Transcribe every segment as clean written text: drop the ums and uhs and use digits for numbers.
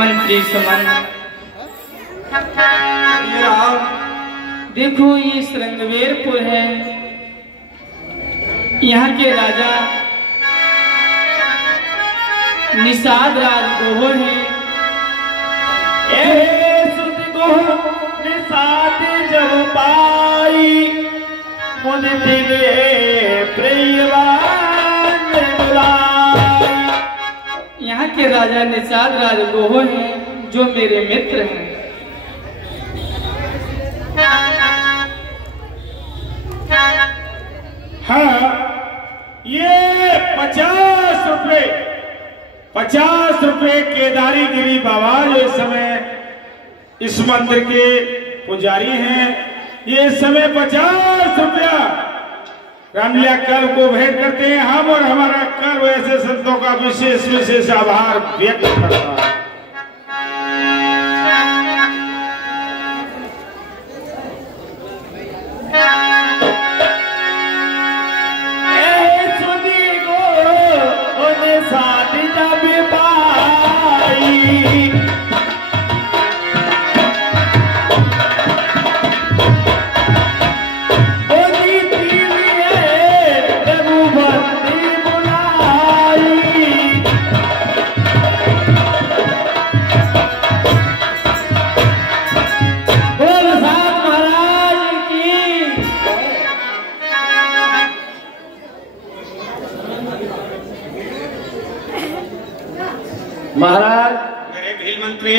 मंत्री सुमन, देखो ये श्रृंगवेरपुर है। यहाँ के राजा निषाद राज गोह हैं। निषाद जब पाई मुझ दिले प्रियवान बुलाई। यहाँ के राजा निषाद राज गोह हैं जो मेरे मित्र हैं। हाँ, ये 50 रुपए केदारीगिरी बाबा जो इस समय इस मंदिर के पुजारी हैं, ये इस समय 50 रुपया रामलीला कर्व को भेंट करते हैं। हम और हमारा कर्व ऐसे संतों का विशेष आभार व्यक्त करता है। महाराज, मेरे भील मंत्री,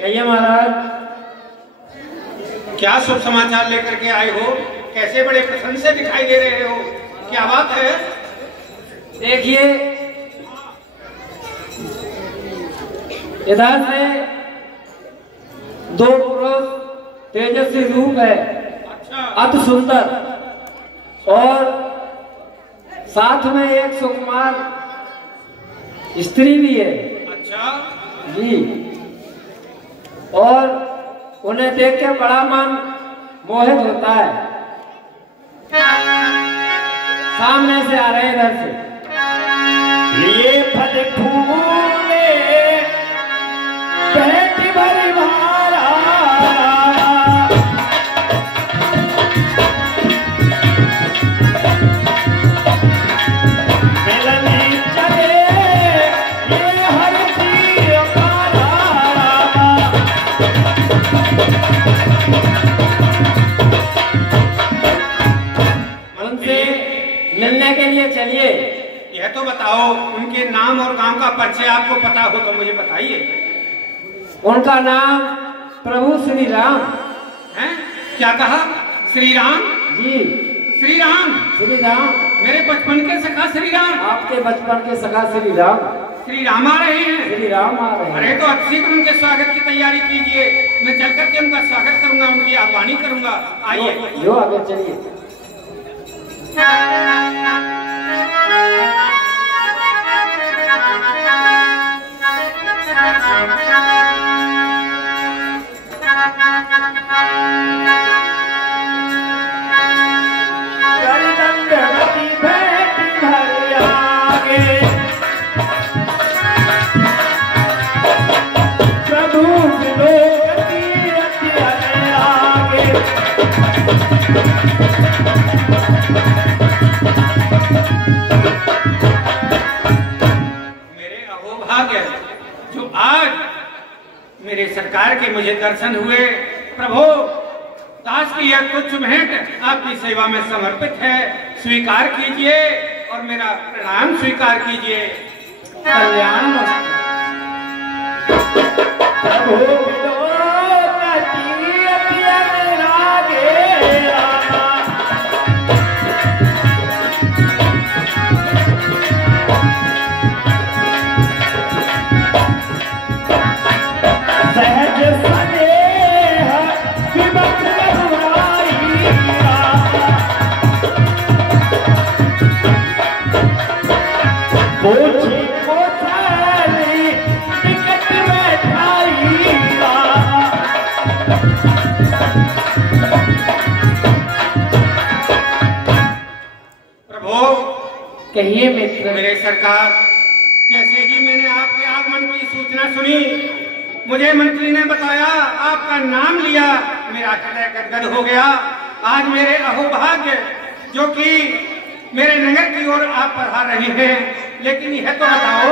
कहिए महाराज, क्या शुभ समाचार लेकर के आए हो? कैसे बड़े प्रसन्न से दिखाई दे रहे हो, क्या बात है? देखिए, इधर से 2 पुरुष तेजस्वी रूप है, अति सुंदर, और साथ में एक सुकुमार स्त्री भी है। अच्छा जी, और उन्हें देख के बड़ा मन मोहित होता है। सामने से आ रहे इधर से। ये फल फूले पेट भरी भारा, मिलने चले ये हर चीज पारा। उनसे मिलने के लिए चलिए। यह तो बताओ, उनके नाम और गांव का परिचय आपको पता हो तो मुझे बताइए। उनका नाम प्रभु श्री राम हैं? क्या कहा? श्री राम? जी, श्री राम? श्री राम, मेरे बचपन के सखा श्री राम? आपके बचपन के सखा श्री राम। श्री राम आ रहे हैं? श्री राम आ रहे हैं। अरे तो अच्छी तरह उनके स्वागत की तैयारी कीजिए। मैं चल करके उनका स्वागत करूंगा, उनकी आह्वानी करूंगा। आइए। जो आगे चलिए। मेरे अहोभाग्य जो आज मेरे सरकार के मुझे दर्शन हुए। प्रभु, दास की यह तुच्छ भेंट आपकी सेवा में समर्पित है, स्वीकार कीजिए और मेरा प्रणाम स्वीकार कीजिए। कल्याण प्रभु कहिए मित्र। मेरे सरकार, जैसे ही मैंने आपके आगमन की सूचना सुनी, मुझे मंत्री ने बताया, आपका नाम लिया, मेरा हृदय गदगद हो गया। आज मेरे अहोभाग्य जो कि मेरे नगर की ओर आप पधार रहे हैं, लेकिन यह तो बताओ,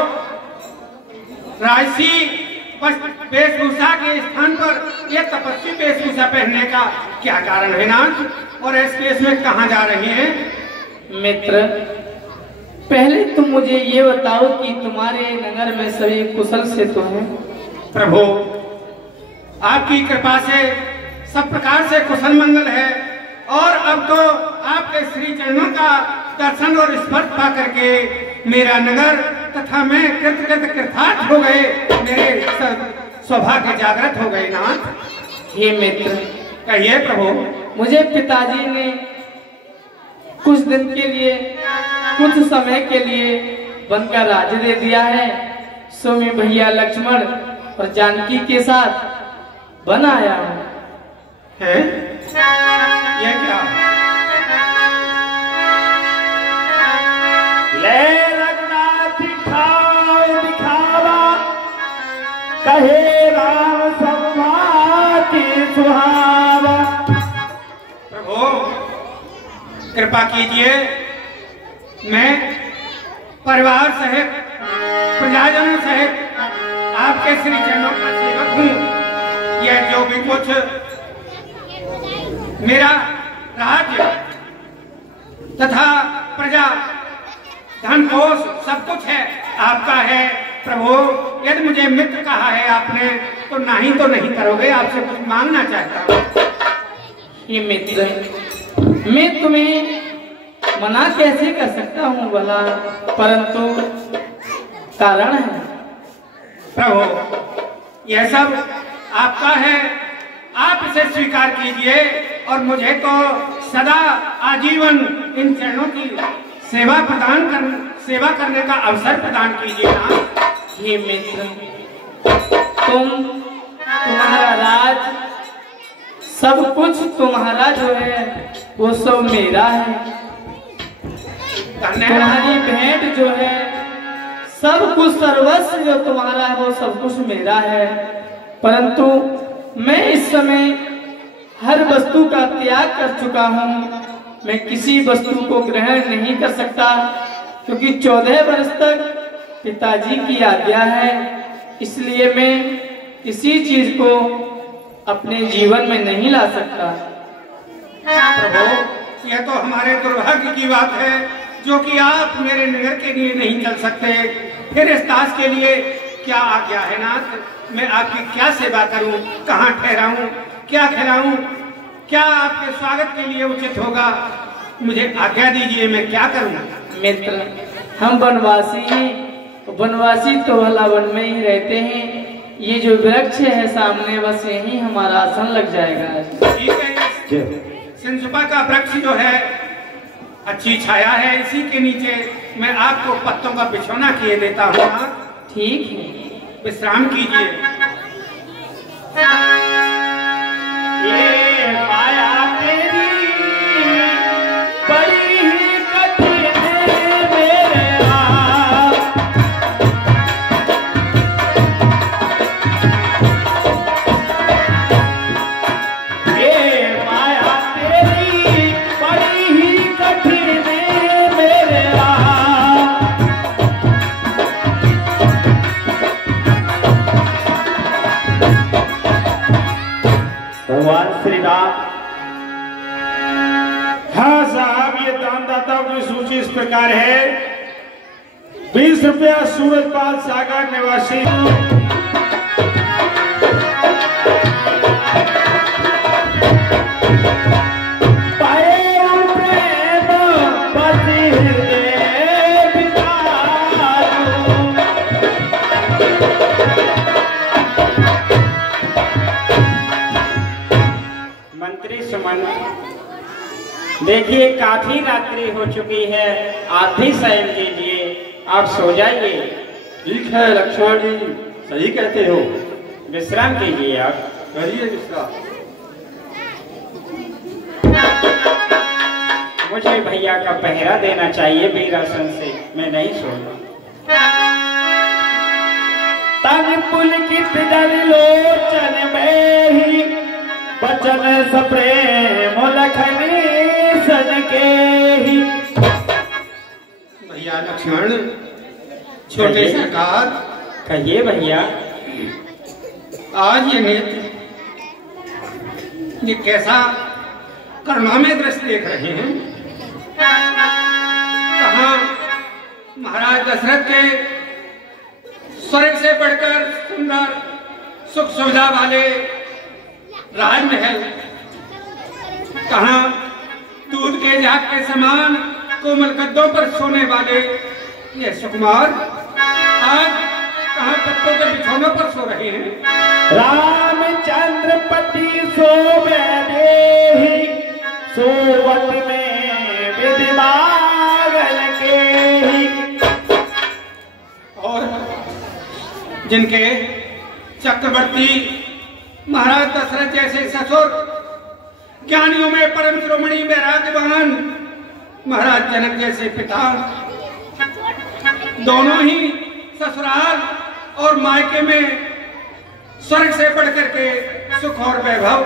राजसी वेशभूषा के स्थान पर यह तपस्वी वेशभूषा पहनने का क्या कारण है नाथ? और इस केस में कहाँ जा रही हैं? मित्र, पहले तुम मुझे ये बताओ कि तुम्हारे नगर में सभी कुशल से तो हैं? प्रभु, आपकी कृपा से सब प्रकार से कुशल मंगल है, और अब तो आपके श्री चरणों का दर्शन और स्पर्श पा करके मेरा नगर तथा मैं कृतार्थ हो गए, मेरे सौभाग्य जागृत हो गए नाथ। हे मित्र, कहिए प्रभु। मुझे पिताजी ने कुछ दिन के लिए, कुछ समय के लिए वन का राज्य दे दिया है, सो मैं भैया लक्ष्मण और जानकी के साथ वन आया हूँ। है? यह क्या? ले रघुनाथ ठाव दिखावा, कहे राम संवाति सुहावा। प्रभु कृपा कीजिए, मैं परिवार सहित, प्रजाजनों सहित आपके श्री चरणों का सेवक हूँ। यह जो भी कुछ मेरा राज्य तथा प्रजा, धन कोष सब कुछ है आपका है। प्रभु, यदि मुझे मित्र कहा है आपने, तो नहीं तो नहीं करोगे, आपसे कुछ मांगना चाहता हूँ। हे मित्र, मैं तुम्हें मना कैसे कर सकता हूँ भला, परंतु कारण है। प्रभु, यह सब आपका है, आप इसे स्वीकार कीजिए, और मुझे तो सदा आजीवन इन चरणों की सेवा करने का अवसर प्रदान कीजिए ना। हे मित्र, तुम्हारा राज, सब कुछ तुम्हारा जो है वो सब मेरा है। तुम्हारी भेंट जो है, सब कुछ सर्वस्व जो तुम्हारा है वो सब कुछ मेरा है, परंतु मैं इस समय हर वस्तु का त्याग कर चुका हूँ। मैं किसी वस्तु को ग्रहण नहीं कर सकता, क्योंकि 14 वर्ष तक पिताजी की आज्ञा है, इसलिए मैं किसी चीज को अपने जीवन में नहीं ला सकता। प्रभु, यह तो हमारे दुर्भाग्य की बात है, जो कि आप मेरे नगर के लिए नहीं चल सकते। फिर इस दास के लिए क्या आज्ञा है नाथ? मैं आपकी क्या सेवा करूं, कहाँ ठहराऊं, क्या खिलाऊं, क्या आपके स्वागत के लिए उचित होगा? मुझे आज्ञा दीजिए, मैं क्या करूं? मित्र, हम वनवासी हैं, वनवासी तो भला वन में ही रहते हैं। ये जो वृक्ष है सामने, बस यही हमारा आसन लग जाएगा। ठीक है, सिंसुपा का वृक्ष जो है अच्छी छाया है, इसी के नीचे मैं आपको पत्तों का बिछौना किए देता हूँ। ठीक है, विश्राम कीजिए। ये माया तेरी बड़ी ही कठिन है मेरे आप। ये माया तेरी बड़ी ही कठिन है मेरे आप। भगवान श्री राम। हाँ साहब, ये दानदाताओं की सूची इस प्रकार है। 20 रुपया सूरजपाल सागर निवासी, मंत्री सुमन। देखिए काफी रात्रि हो चुकी है, आप भी शयन कीजिए, आप सो जाइए। ठीक है लक्ष्मण जी, सही कहते हो, विश्राम कीजिए, आप करिए विश्राम। मुझे भैया का पहरा देना चाहिए वीरासन से, मैं नहीं सोऊंगा। पुलकित जल लोचन में ही बचन सप्रेम लखनी सन के ही। भैया लक्ष्मण, छोटे सरकार, कहिए भैया। आज ये नेत्र ये कैसा करुणामय दृश्य देख रहे हैं। कहाँ महाराज दशरथ के स्वर्ग से बढ़कर सुंदर सुख सुविधा वाले राजमहल, कहाँ दूध के झाग के समान कोमल गद्दों पर सोने वाले ये सुकुमार, आज कहाँ पत्तों के बिछौनों पर सो रहे हैं। रामचंद्र पति सोवे देहि सोवत में विधि मांगल के ही। और जिनके चक्रवर्ती महाराज दशरथ जैसे ससुर, ज्ञानियों में परम शिरोमणि में राजवान महाराज जनक जैसे पिता, दोनों ही ससुराल और मायके में स्वर्ग से बढ़कर के सुख और वैभव।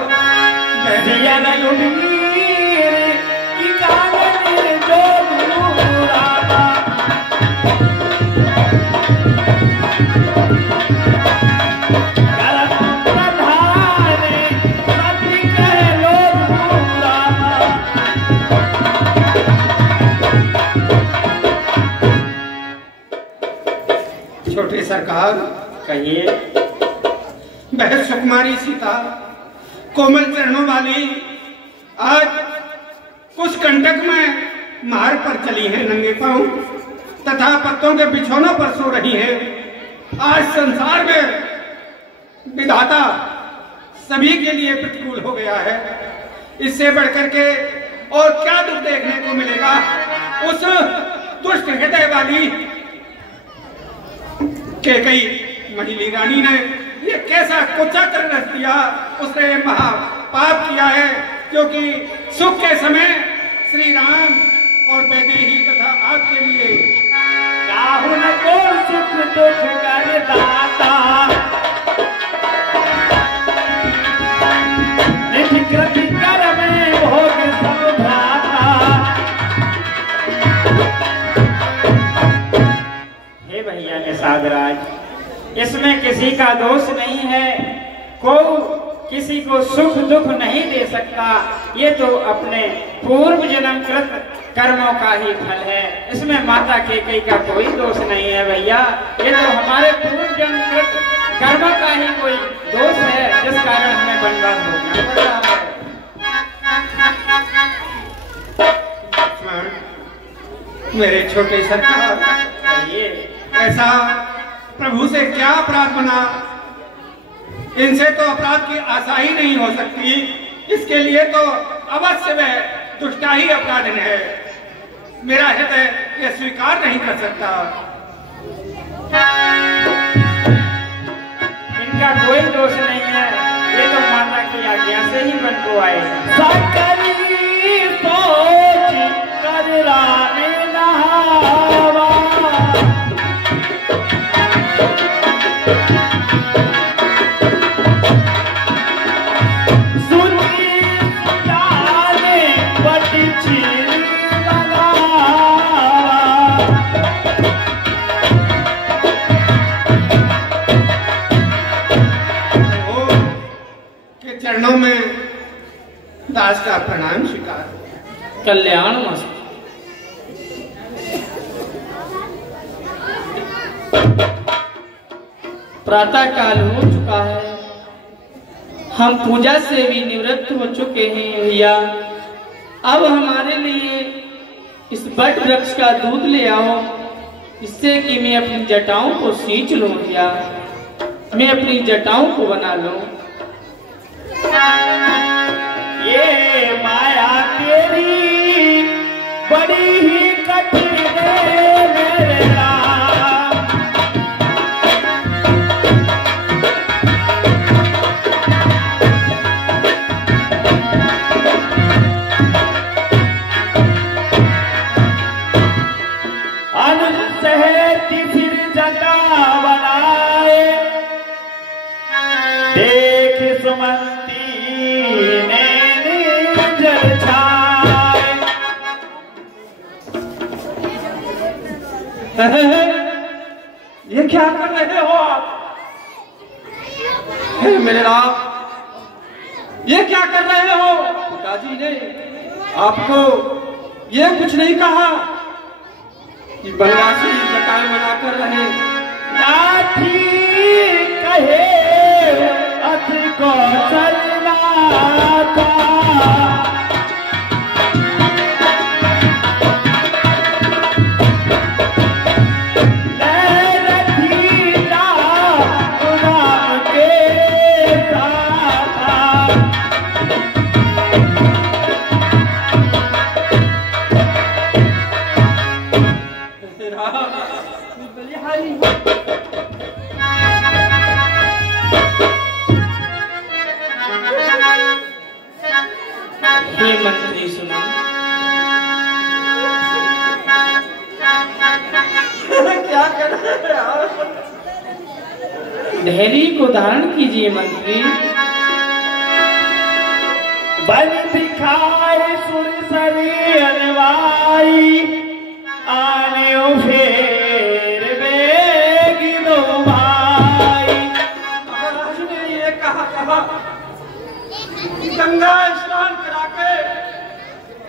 छोटे सरकार, कहिए। वह सुकुमारी सीता कोमल चरणों वाली आज कुछ कंटक में मार पर चली है नंगे पांव तथा पत्तों के बिछौनों पर सो रही है। आज संसार में विधाता सभी के लिए प्रतिकूल हो गया है। इससे बढ़कर के और क्या दुख देखने को मिलेगा। उस दुष्ट हृदय वाली कैकेयी महिली रानी ने ये कैसा कुचक्र रच दिया। उसने महा पाप किया है, क्योंकि सुख के समय श्री राम और वैदेही तथा आपके लिए राहुल को सुख दुख कर दाता, निज कृति कर में भोग सब भ्राता। हे भैया निषादराज, इसमें किसी का दोष नहीं है। को किसी को सुख दुख नहीं दे सकता। ये तो अपने पूर्व जन्म कृत कर्मों का ही फल है। इसमें माता कैकेयी का कोई दोष नहीं है भैया। ये तो हमारे पूर्व जन्म कृत कर्मों का ही कोई दोष है, जिस कारण हमें वनवास भोगना पड़ रहा है। मेरे छोटे सरकार, ऐसा प्रभु से क्या अपराध बना। इनसे तो अपराध की आशा ही नहीं हो सकती। इसके लिए तो अवश्य वह दुष्टा ही अपराधीन है। मेरा हृदय यह स्वीकार नहीं कर सकता। इनका कोई दोष नहीं है। ये तो माता की आज्ञा से ही बन को आए। सकरी सोच कर राने नहावा, चरणों में दास का प्रणाम स्वीकार। कल्याण मस्त। प्रातः काल हो चुका है, हम पूजा से भी निवृत्त हो चुके हैं भैया। अब हमारे लिए इस बट वृक्ष का दूध ले आओ, इससे कि मैं अपनी जटाओं को सींच लूं भैया, मैं अपनी जटाओं को बना लूं। ये माया तेरी बड़ी ही कठिन है मेरे राम। अनुसहती फिर जटा बनाए, ये क्या कर रहे हो आप? हे मेरे राम, ये क्या कर रहे हो? पिताजी ने आपको ये कुछ नहीं कहा कि बनवासी जटाएं बनाकर रहे? लाठी कहे अथ को चलना था, मंत्री सुनो। क्या कर रहे हैं आप? धैर्य को धारण कीजिए मंत्री। बल दिखाए सुरसरी अनवाई, आने फेर बेगी दो भाई। महाराज ने ये कहा कि गंगा स्नान करा के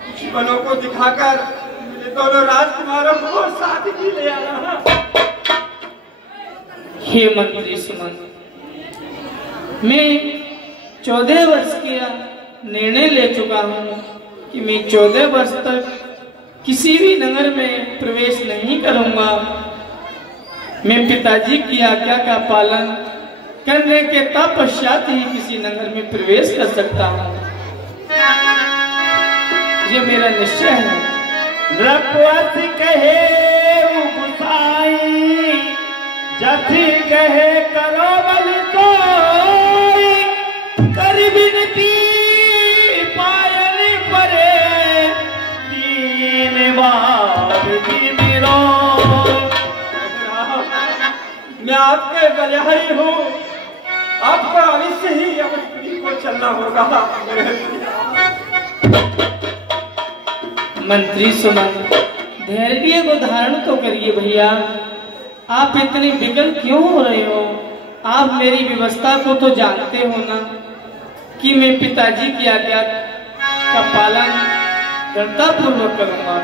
कुछ बलों को दिखाकर मेरे दोनों राजकुमारों को साथ ही ले आना। हे मंत्री सुमन, मैं 14 वर्ष का निर्णय ले चुका हूँ कि मैं 14 वर्ष तक किसी भी नगर में प्रवेश नहीं करूंगा। मैं पिताजी की आज्ञा का पालन करने के तत्पश्चात ही किसी नगर में प्रवेश कर सकता हूँ। ये मेरा निश्चय है। रपवत कहे गुसाई, जथी कहे करो बल कोई, कर बिनती पायल परे, तीन बार की मिलो। मैं आपके बलिहारी हूँ, आपको अवश्य ही अपनी को चलना होगा। मंत्री सुमन, धैर्य को धारण तो करिए भैया। आप इतने विकल क्यों हो रहे हो? आप मेरी व्यवस्था को तो जानते हो ना कि मैं पिताजी की आज्ञा का पालन दृढ़ता पूर्वक करूंगा।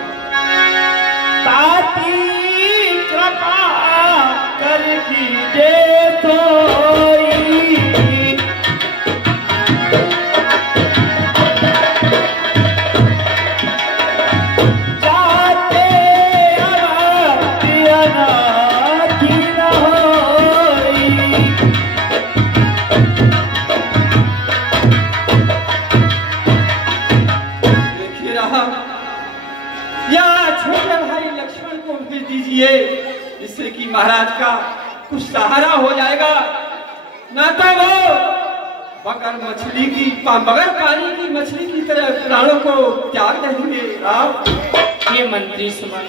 ताती कृपा कर कीजिए थोड़ी, जाते अवतियना की न होई। देखिए रहा, या छोटे भाई लक्ष्मण को भेज दीजिए, जिससे कि महाराज का कुछ सहारा हो जाएगा। ना तो वो मगर पानी की मछली की तरह प्राणों को त्याग देंगे। आप ये मंत्री सुमन,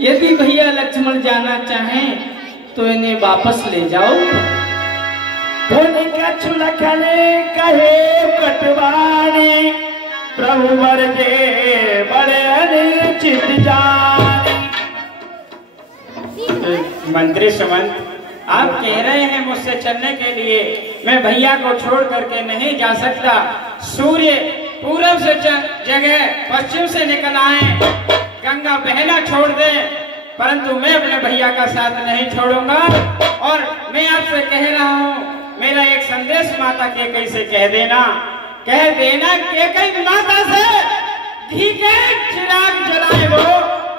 यदि भैया लक्ष्मण जाना चाहें तो इन्हें वापस ले जाओ। उनका छुलखने कहे कटवाणी, प्रभु बरजे बड़े अनिश्चित जानी। मंत्री सुमन, आप कह रहे हैं मुझसे चलने के लिए, मैं भैया को छोड़ करके नहीं जा सकता। सूर्य पूरब से जगह पश्चिम से निकल आए, गंगा बहना छोड़ दे, परंतु मैं अपने भैया का साथ नहीं छोड़ूंगा। और मैं आपसे कह रहा हूँ, मेरा एक संदेश माता केकई से कह देना केकई माता से, घी के चिराग जलाए वो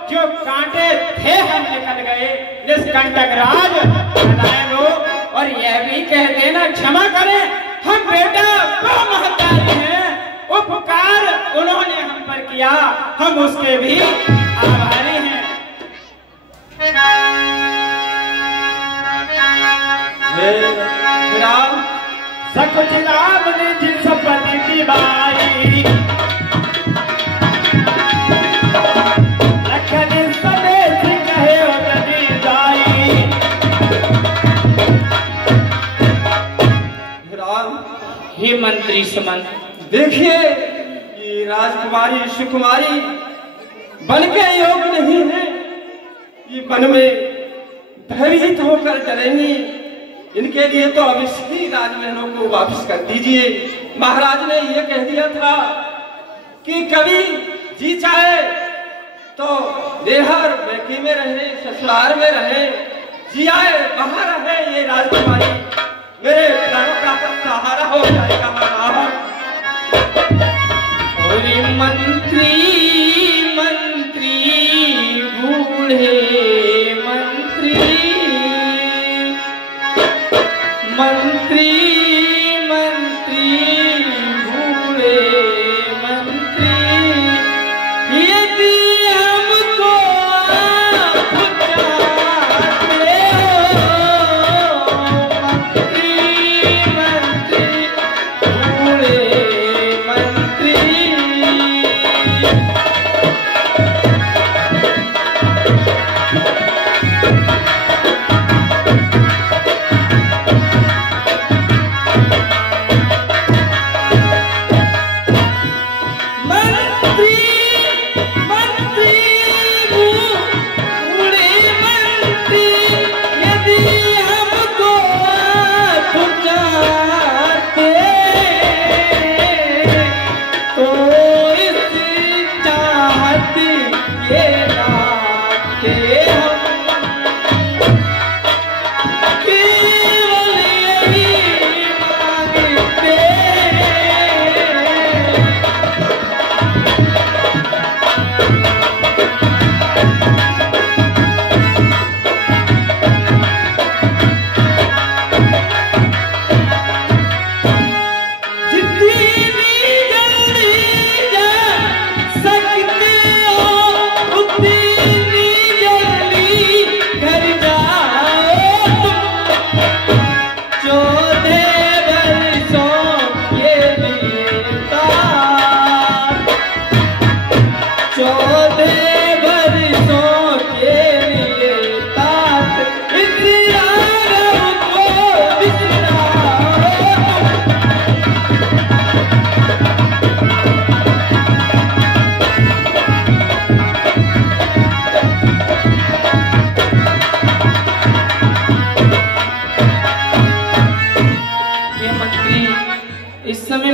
जो कांटे थे हम निकल गए, निष्कंटक राज जलाए वो। और यह भी कह देना क्षमा करें, हम बेटा वो महतारी हैं, उपकार उन्होंने हम पर किया, हम उसके भी आभारी हैं। राम सकुच राम ने जिस पति की बाई, लखन सदेश कहे उतनी जाई। राम, हे मंत्री सुमन, देखिए ये राजकुमारी सुकुमारी बन के योग नहीं है। ये मन में भयभीत होकर डरेंगी। इनके लिए तो अवश्य ही राजमहलों को वापस कर दीजिए। महाराज ने ये कह दिया था कि कभी जी चाहे तो देहर बेकी में रहे, ससुराल में रहे, जी आए वहां रहे, ये राजकुमारी मेरे प्राणों का सहारा हो जाएगा। मंत्री मंत्री बूढ़े मंत्री मंत्री मंत्री बूढ़े मंत्री, यदि हमको आप चाहते हो मंत्री मंत्री बूढ़े मंत्री।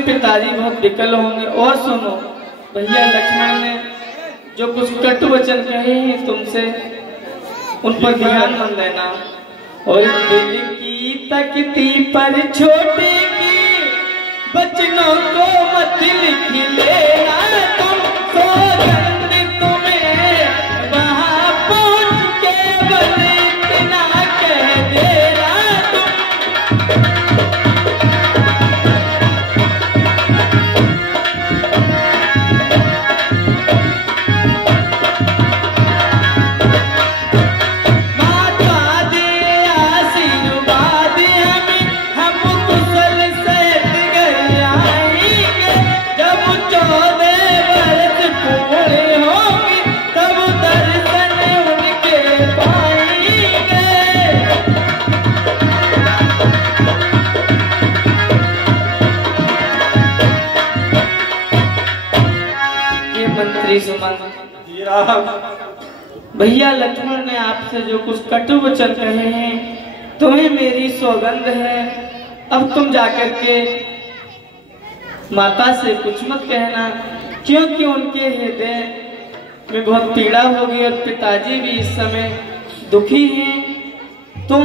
पिताजी बहुत विकल होंगे। और सुनो, भैया लक्ष्मण ने जो कुछ कटु वचन कहे हैं तुमसे, उन पर ध्यान मत देना। और दिल की तकती पर छोटे की बचनों को मत लिख लेना तुम, सौगंध तुम्हें वहां पहुंच के बस इतना कह देना तुम। भैया लक्ष्मण ने आपसे जो कुछ कटु वचन कहे हैं, तुम्हें मेरी सौगंध है, अब तुम जाकर के माता से कुछ मत कहना, क्योंकि उनके हृदय में बहुत पीड़ा होगी और पिताजी भी इस समय दुखी हैं। तुम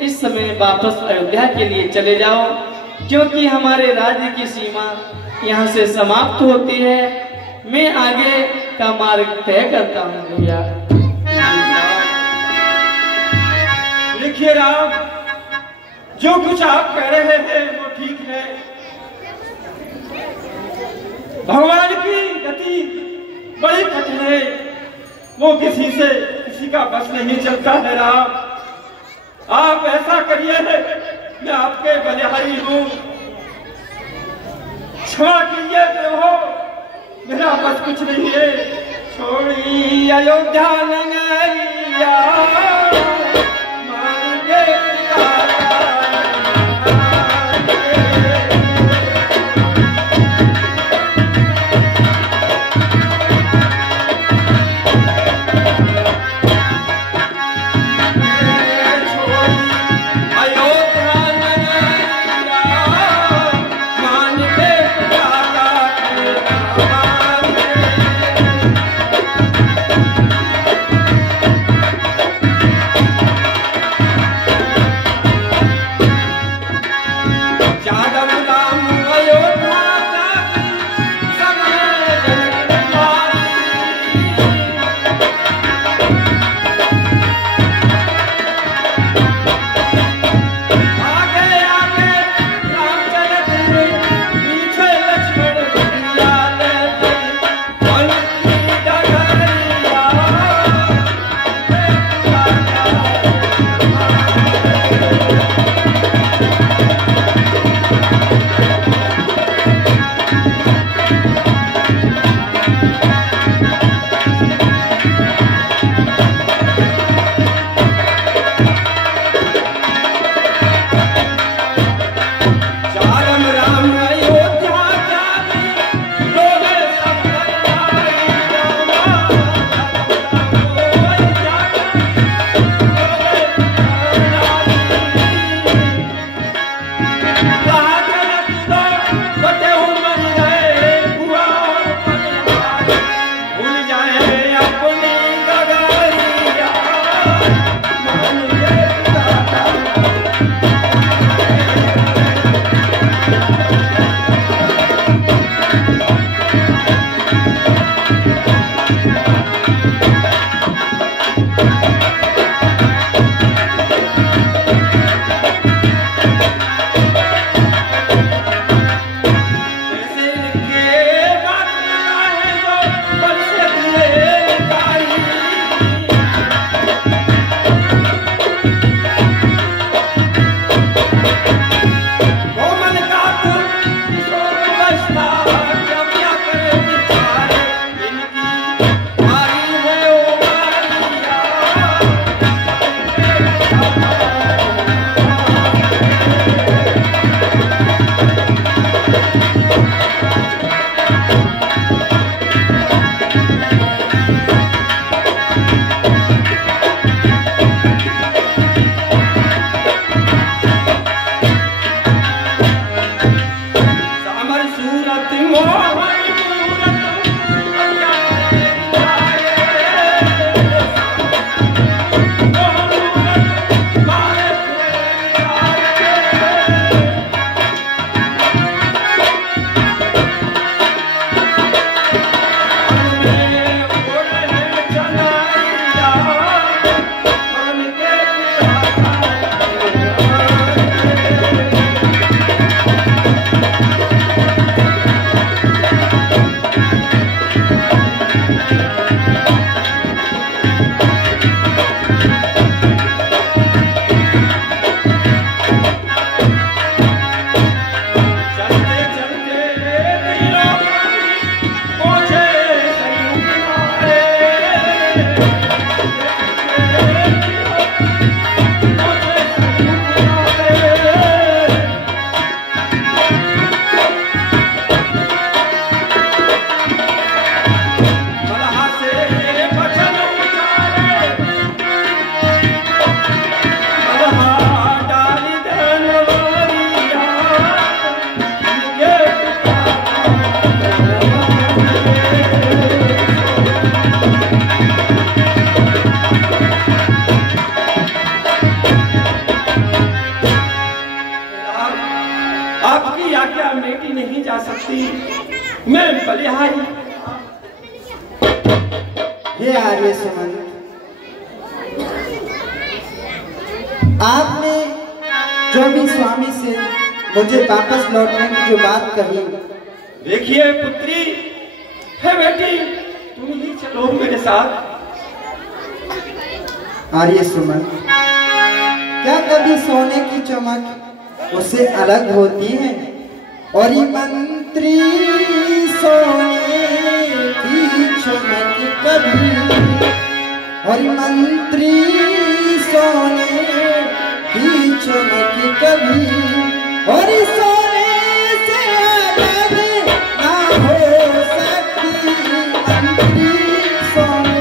इस समय वापस अयोध्या के लिए चले जाओ, क्योंकि हमारे राज्य की सीमा यहाँ से समाप्त होती है। मैं आगे का मार्ग तय करता हूँ भैया। देखिए राम, जो कुछ आप कह रहे हैं वो ठीक है। भगवान की गति बड़ी कठिन है, वो किसी का बस नहीं चलता है। राम, आप ऐसा करिए, मैं आपके बलिहारी हूँ, क्षमा कीजिए प्रभु, मेरा बस कुछ नहीं है। छोड़ी अयोध्या नगरिया मांगे आज्ञा मेटी नहीं जा सकती। मैं बलिहारी। हे आर्य सुमन, आपने जो भी स्वामी से मुझे वापस लौटने की जो बात कही। देखिए पुत्री, है बेटी, तुम ही चलो मेरे साथ। आर्य सुमन, क्या कभी सोने की चमक उससे अलग होती है? और ये मंत्री सोने की चमक कभी, और ये मंत्री सोने की चमक कभी, और ये सोने से अलग ना हो सकती। मंत्री सोने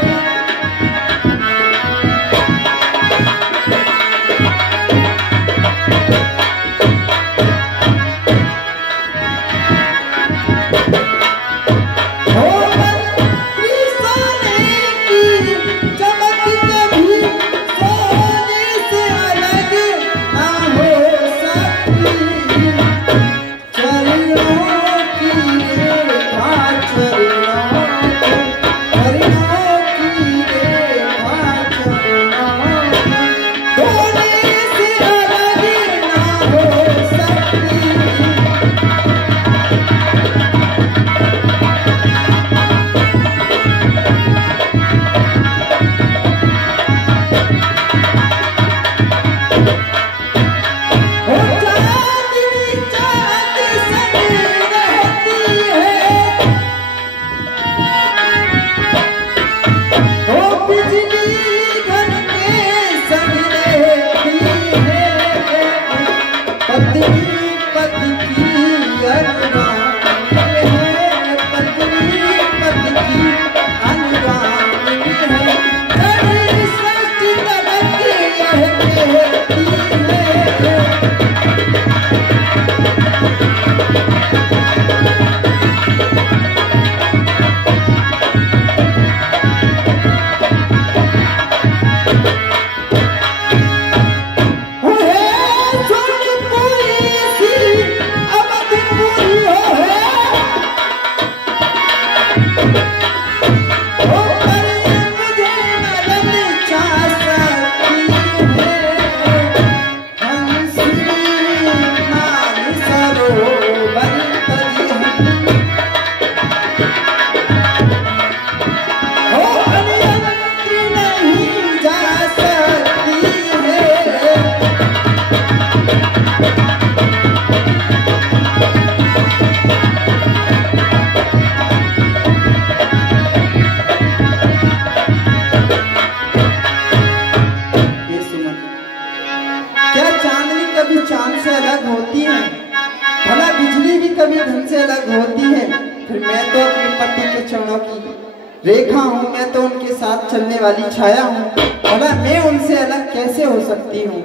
रेखा हूँ, मैं तो उनके साथ चलने वाली छाया हूँ, भला मैं उनसे अलग कैसे हो सकती हूँ?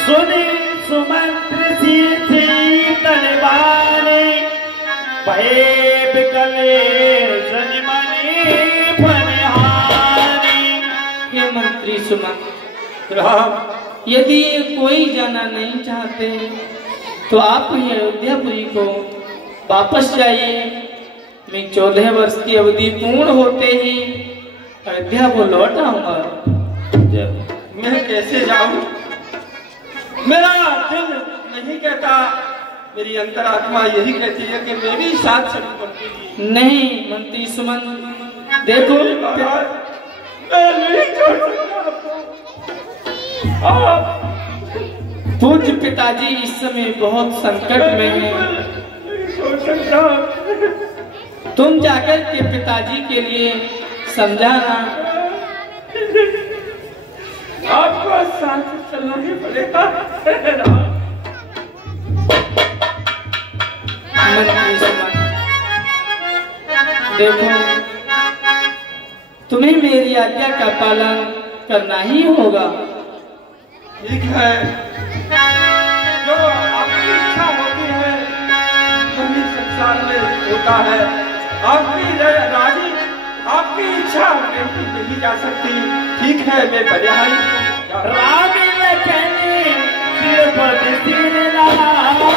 सुनी सुमंत्र सी तलवारे भये बिकले सजमनी फनहारी। हे मंत्री सुमन, यदि ये कोई जाना नहीं चाहते तो आप ही अयोध्यापुरी को वापस जाइए। मैं 14 वर्ष की अवधि पूर्ण होते ही अयोध्या को लौट आऊंगा। मैं कैसे जाऊं? मेरा दिल नहीं कहता, मेरी अंतरात्मा यही कहती है कि मैं भी साथ चलूं पड़ती। नहीं मंत्री सुमन, देखो मैं नहीं छोड़ सकता आपको। पूज्य पिताजी इस समय बहुत संकट में हैं। तुम जाकर के पिताजी के लिए समझाना। आपको साथ चलना ही पड़ेगा। मंत्री सुमन, देखो तुम्हें मेरी आज्ञा का पालन करना ही होगा। ठीक है, जो आपकी इच्छा होती है वही संसार में होता है। आपकी राजी, आपकी इच्छा नहीं जा सकती। ठीक है, मैं बलिहारी राम लखन सिर पर सिर लगा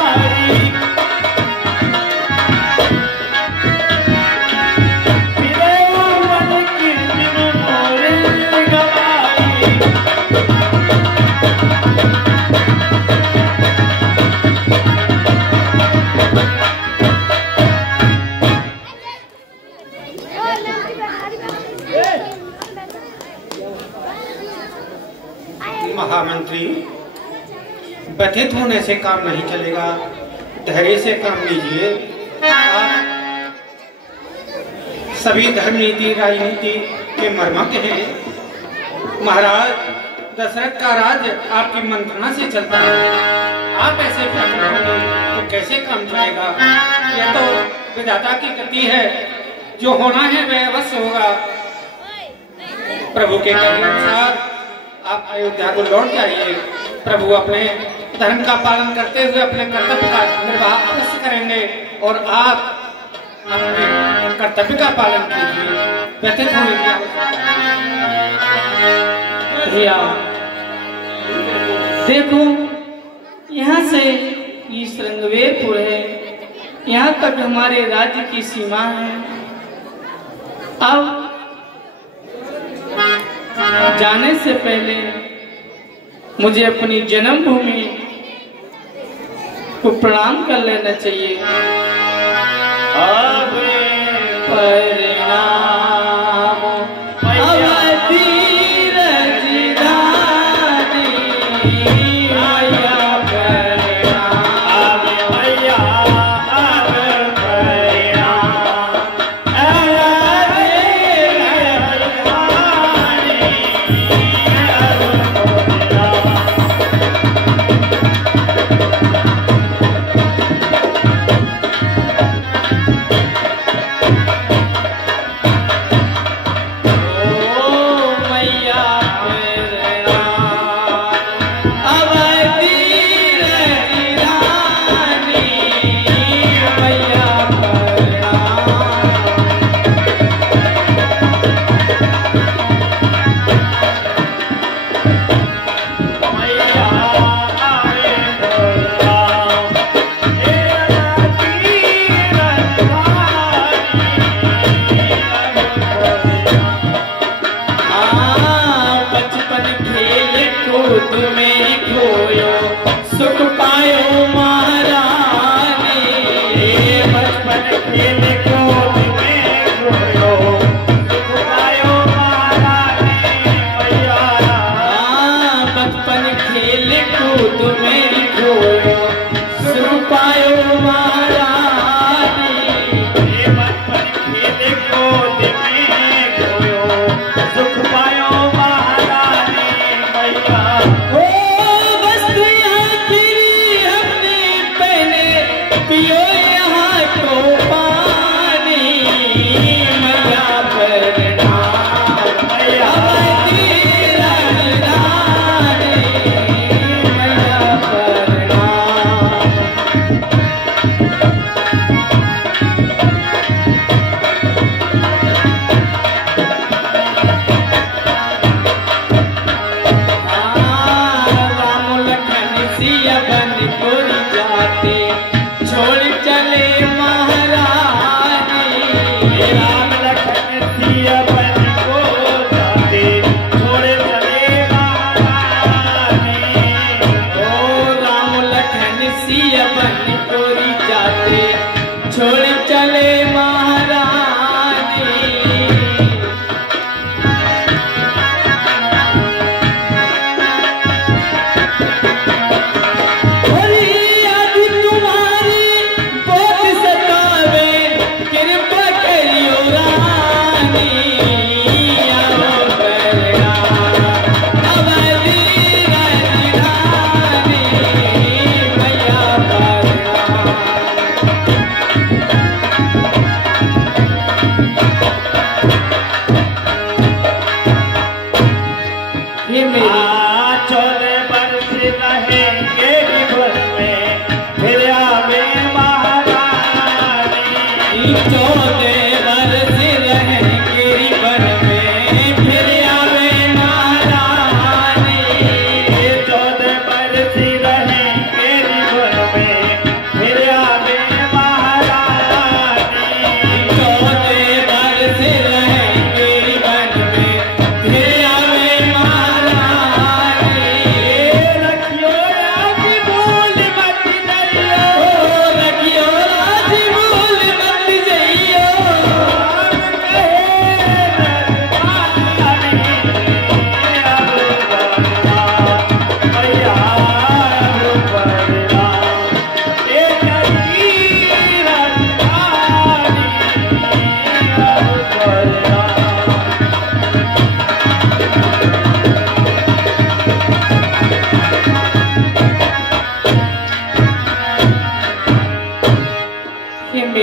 महामंत्री, व्यथित होने से काम नहीं चलेगा, धैर्य से काम लीजिए। आप सभी धर्म नीति राजनीति के मर्मज्ञ हैं। महाराज, दशरथ का राज्य आपकी मंत्रणा से चलता है। आप ऐसे करोगे तो कैसे काम चलेगा? यह तो विधाता की गति है, जो होना है वह अवश्य होगा। प्रभु के कहने अनुसार आप अयोध्या को लौट जाइए। प्रभु अपने धर्म का पालन करते हुए अपने कर्तव्य का निर्वाह अवश्य करेंगे और आप अपने कर्तव्य का पालन कीजिए। व्यथित होने की भैया देखो, यहाँ से ये श्रृंगवेरपुर है, यहाँ तक हमारे राज्य की सीमा है। अब जाने से पहले मुझे अपनी जन्मभूमि को प्रणाम कर लेना चाहिए। अब परिणाम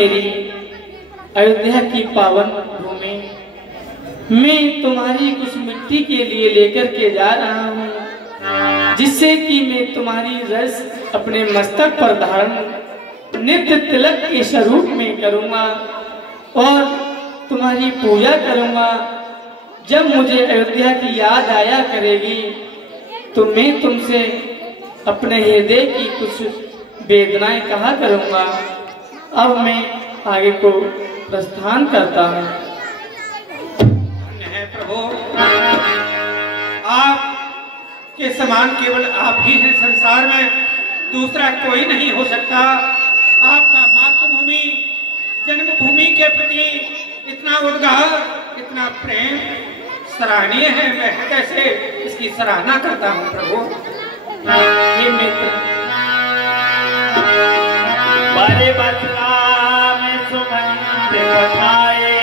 मेरी अयोध्या की पावन भूमि, मैं तुम्हारी कुछ मिट्टी के लिए लेकर के जा रहा हूँ, जिससे कि मैं तुम्हारी रस अपने मस्तक पर धारण नित्य तिलक के स्वरूप में करूँगा और तुम्हारी पूजा करूँगा। जब मुझे अयोध्या की याद आया करेगी तो मैं तुमसे अपने हृदय की कुछ वेदनाएं कहा करूँगा। अब मैं आगे को प्रस्थान करता हूँ। प्रभु, आप के समान केवल आप ही हैं संसार में, दूसरा कोई नहीं हो सकता। आपका मातृभूमि जन्मभूमि के प्रति इतना उद्गार, इतना प्रेम सराहनीय है। मैं हृदय से इसकी सराहना करता हूँ प्रभु। हे मित्र, बड़े बदला में सुगंध बखाए,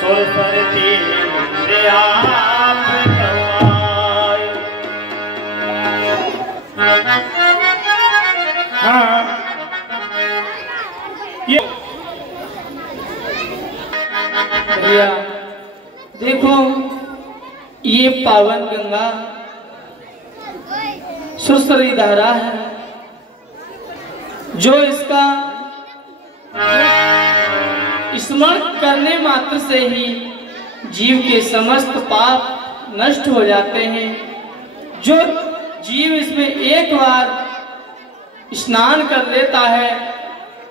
सुरसरती मुझे आप करवाए। हाँ, ये भैया देखो, ये पावन गंगा सुरसरी धारा है, जो इसका स्मरण करने मात्र से ही जीव के समस्त पाप नष्ट हो जाते हैं। जो जीव इसमें एक बार स्नान कर लेता है,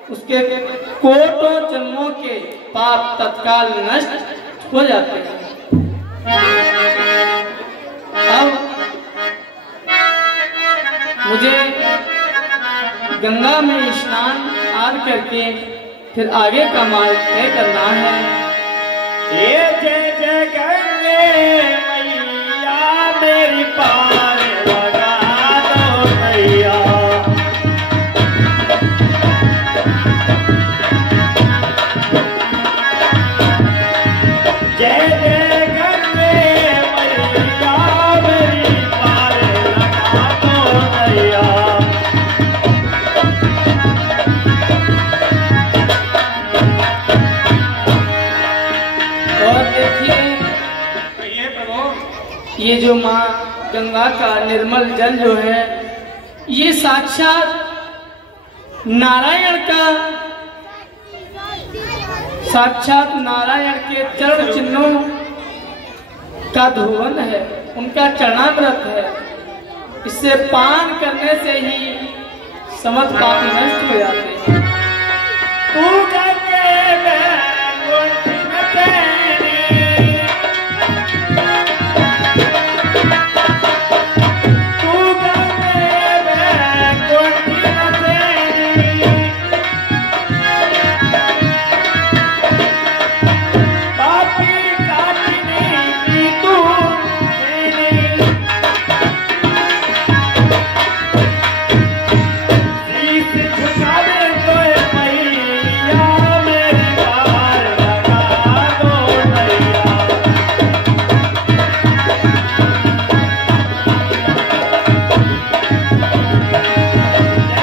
उसके कोटों जन्मों के पाप तत्काल नष्ट हो जाते हैं। अब मुझे गंगा में स्नान आदि करके फिर आगे का मार्ग तय करना है। ये जय जय गंगे मैया मेरी पार लगा दो मैया। जय जय गंगे मैया मेरी पार लगा दो मैया। और देखिए, कहिए प्रभु। ये जो माँ गंगा का निर्मल जल जो है, ये साक्षात नारायण का, साक्षात नारायण के चरण चिन्हों का धुवन है, उनका चरणामृत है। इससे पान करने से ही समस्त पाप नष्ट हो जाते हैं। तू गंगे में गुंथिन तेरी, तू गंगे में गुंथिन तेरी, पापी काटने की तू तेरी, शीश झुका दे तो मैया मेरी पार लगा दो मैया।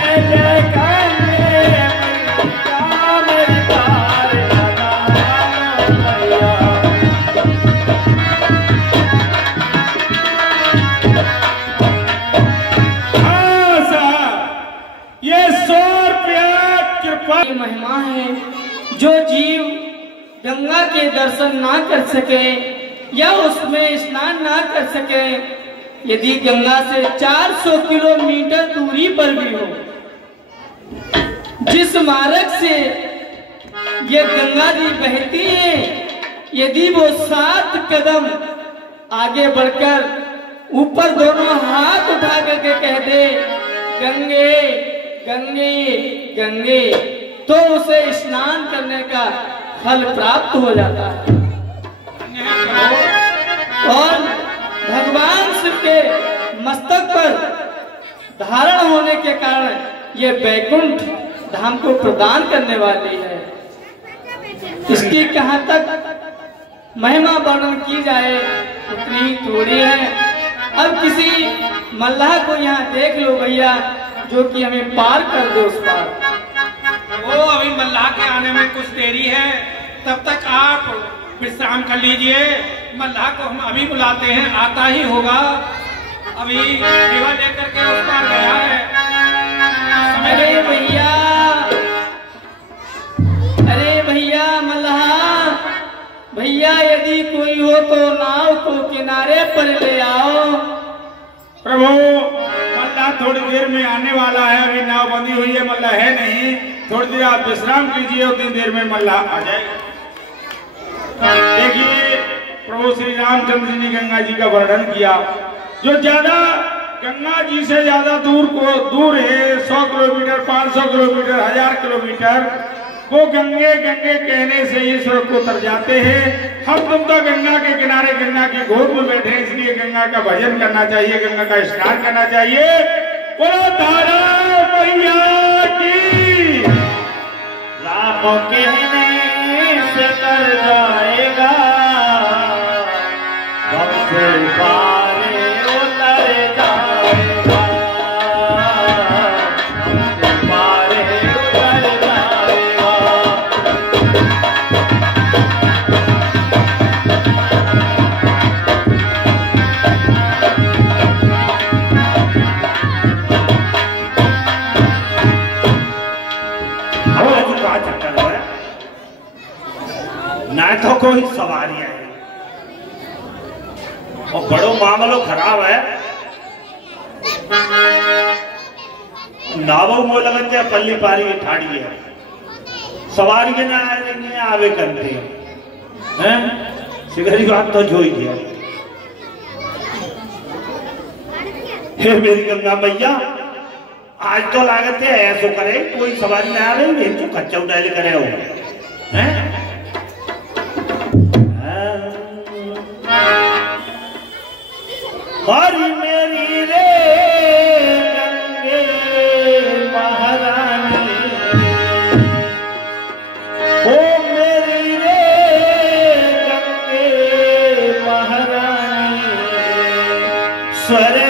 जय जय गंगे मैया मेरी पार लगा दो मैया। हाँ साहब, ये 100 रुपया कृपा की महिमा है। जो जीव गंगा के दर्शन ना कर सके या उसमें स्नान ना कर सके, यदि गंगा से 400 किलोमीटर दूरी पर भी हो, जिस मार्ग से ये गंगा जी बहती है, यदि वो 7 कदम आगे बढ़कर ऊपर दोनों हाथ उठा करके कह दे गंगे गंगे गंगे, तो उसे स्नान करने का फल प्राप्त हो जाता है। और भगवान शिव के मस्तक पर धारण होने के कारण ये वैकुंठ धाम को प्रदान करने वाली है। इसकी कहाँ तक महिमा वर्णन की जाए उतनी ही थोड़ी है। अब किसी मल्लाह को यहाँ देख लो भैया, जो कि हमें पार कर दो उस पार। प्रभु अभी मल्लाह के आने में कुछ देरी है, तब तक आप विश्राम कर लीजिए। मल्लाह को हम अभी बुलाते हैं, आता ही होगा। अभी सेवा लेकर के उस पार गया है। अरे भैया, अरे भैया मल्लाह भैया, यदि कोई हो तो नाव को किनारे पर ले आओ। प्रभु मल्लाह थोड़ी देर में आने वाला है, अभी नाव बंदी हुई है, मल्लाह है नहीं। थोड़ी देर आप विश्राम कीजिए, उतनी देर में मल्लाह आ जाएगा। देखिए प्रभु श्री रामचंद्र जी ने गंगा जी का वर्णन किया। जो ज्यादा गंगा जी से ज्यादा दूर है, 100 किलोमीटर, 500 किलोमीटर, 1000 किलोमीटर, वो गंगे गंगे कहने से ही स्वर्ग को उतर जाते हैं। हम तुम तो गंगा के किनारे गंगा की गोद में बैठे हैं, इसलिए गंगा का भजन करना चाहिए, गंगा का स्नान करना चाहिए। बोलो तारा मैया की। राम कहने से कर जाएगा, हमसे पारे उतर जाएगा, हमसे पारे उतर जाएगा। का चक्कर है ना, तो कोई सवारी है और बड़ो मामलो खराब है। नावों में लगन जाए पल्ली पारी ठाड़ी है, सवारी के ना आवे करते हैं। सिगरी बात तो जो ही है। हे मेरी गंगा मैया, आज तो लागत है ऐसो करे, कोई सवारी ना आवे, तो कच्चा उड़ाइल करे हो हैं। हरी मेरी रे गंगे महारानी, ओ मेरी रे गंगे महारानी, स्वर्ग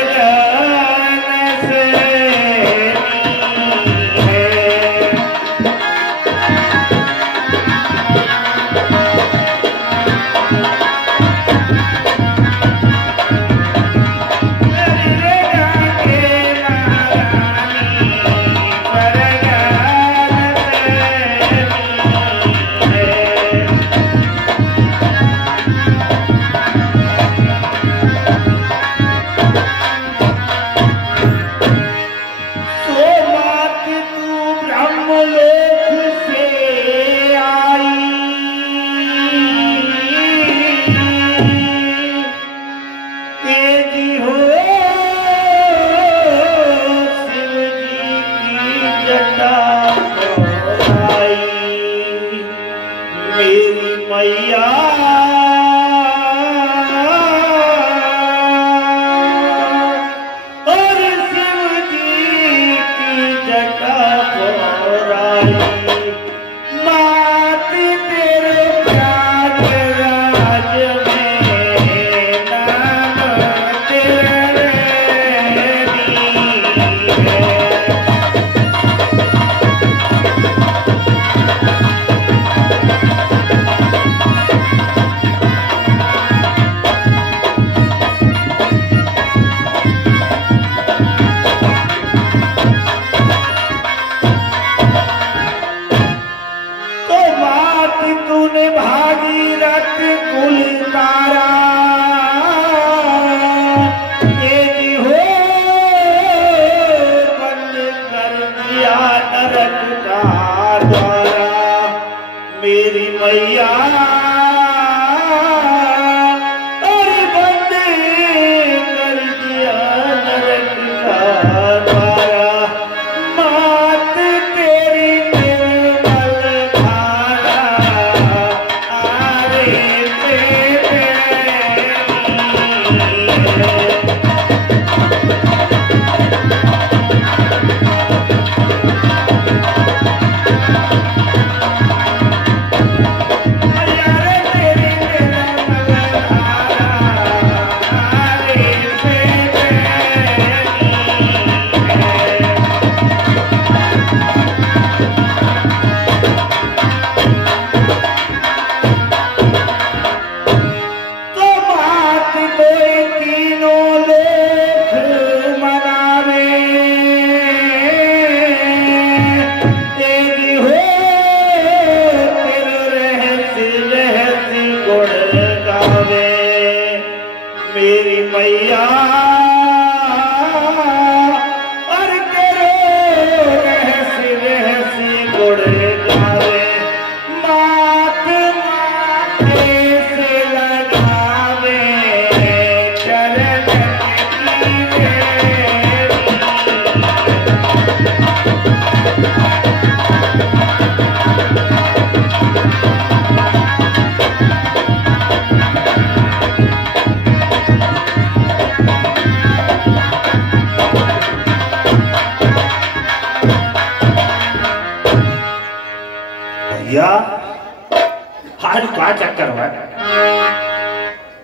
आज का चक्कर हुआ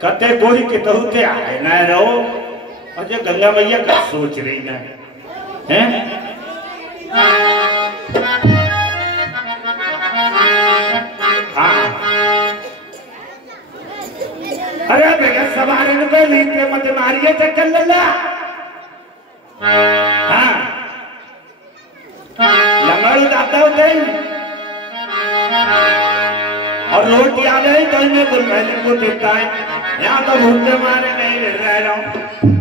कते कोई कितहु ते आए ना रहो और ये गंगा मैया का सोच रही ना हैं हाँ अरे भैया सवार पे लीते मत मारिए चक्कर लल्ला हाँ लंगड़ जाता हो तेल और रोटी आ गई तो इन्हें कुल पहले को देता है यहाँ तो भूखे मारे नहीं रह रहा हूँ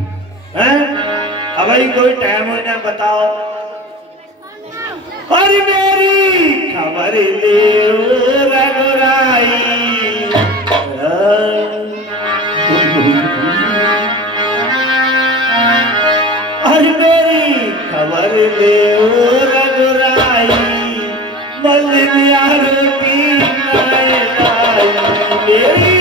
हैं अब ही कोई टाइम हो ना बताओ और मेरी खबर ले रघुराई और मेरी खबर ले रघुराई मलनिया रोटी मेरी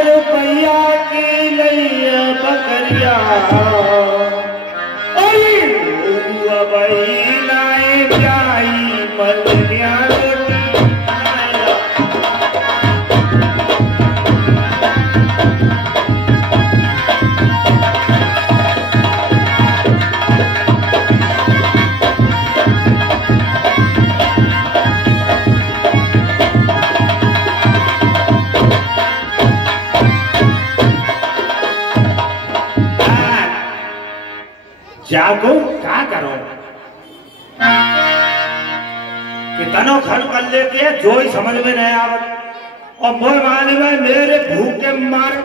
रुपया की लैया बकरिया नाए जाई मलनिया जागो क्या करो कितनों खन कर लेते हैं जो ही समझ में नहीं आवत और मोह माने में मेरे भूख के मारे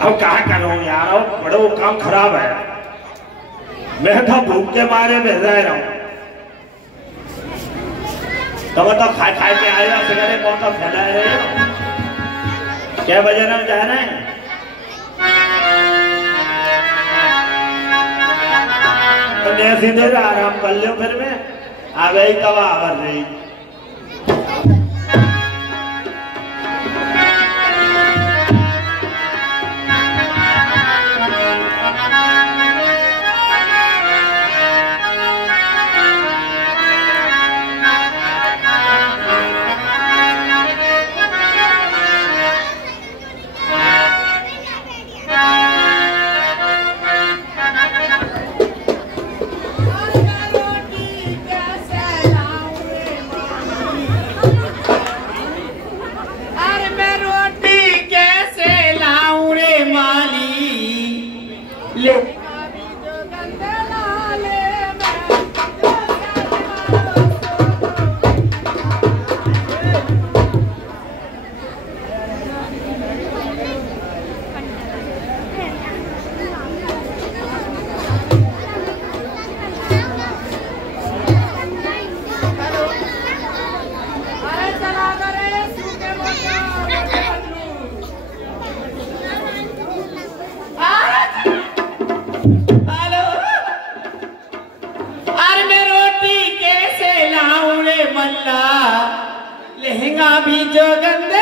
अब क्या करो यार बड़ो काम खराब है मैं तो भूख के मारे में रह रहा हूँ तो बताओ खाए खाए के आए हो सिगरेट कौन सा फैला रहे हो क्या वजह ना जा रहे हैं तो जैसे देर आराम कर लो फिर मैं आ गई तब आवर रही लहंगा भी जो गंदे